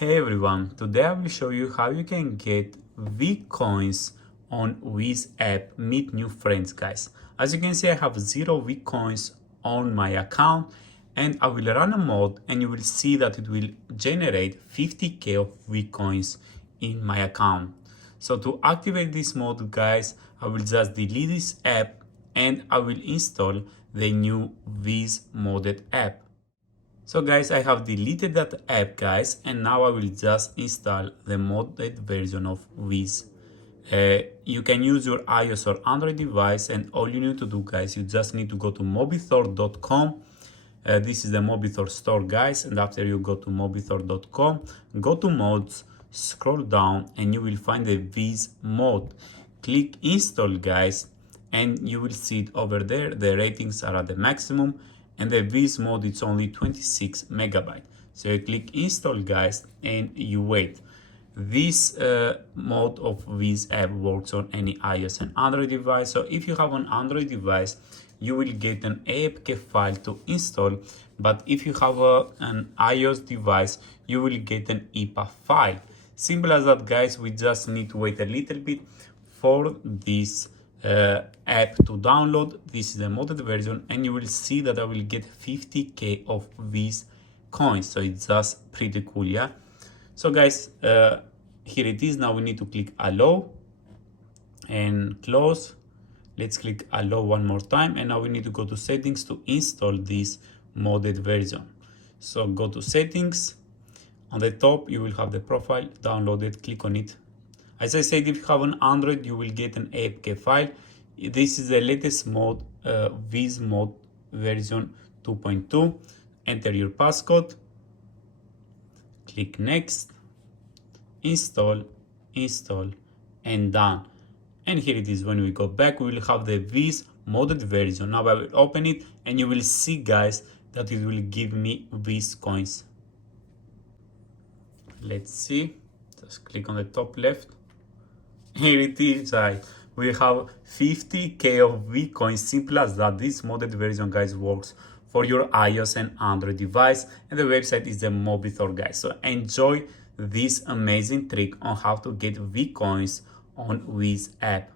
Hey everyone, today I will show you how you can get WiCoins on Wizz app, meet new friends guys. As you can see, I have 0 WiCoins on my account and I will run a mod and you will see that it will generate 50k of WiCoins in my account. So to activate this mod guys, I will just delete this app and I will install the new Wizz modded app. So guys, I have deleted that app guys, and now I will just install the modded version of Wizz. You can use your iOS or Android device, and all you need to do guys, you just need to go to mobithor.com. This is the Mobithor store guys, and after you go to mobithor.com, go to mods, scroll down and you will find the Wizz mod. Click install guys, and you will see it over there. The ratings are at the maximum and the Wizz mod it's only 26 megabyte. So you click install guys and you wait. This mode of Wizz app works on any iOS and Android device. So if you have an Android device, you will get an APK file to install, but if you have an iOS device, you will get an IPA file. Simple as that guys. We just need to wait a little bit for this app to download. This is the modded version and you will see that I will get 50k of Wizz coins. So it's just pretty cool, yeah. So guys, here it is. Now we need to click allow and close. Let's click allow one more time, and now we need to go to settings to install this modded version. So go to settings. On the top you will have the profile, download it, click on it. As I said, if you have an Android, you will get an APK file. This is the latest mod, Wizz mod version 2.2. Enter your passcode, click next, install, and done. And here it is. When we go back, we will have the Wizz modded version. Now I will open it and you will see guys that it will give me Wizz coins. Let's see, just click on the top left. Here it is, guys. We have 50k of WiCoins. Simple as that. This modded version guys works for your iOS and Android device, and the website is the Mobithor guys. So enjoy this amazing trick on how to get WiCoins on Wizz app.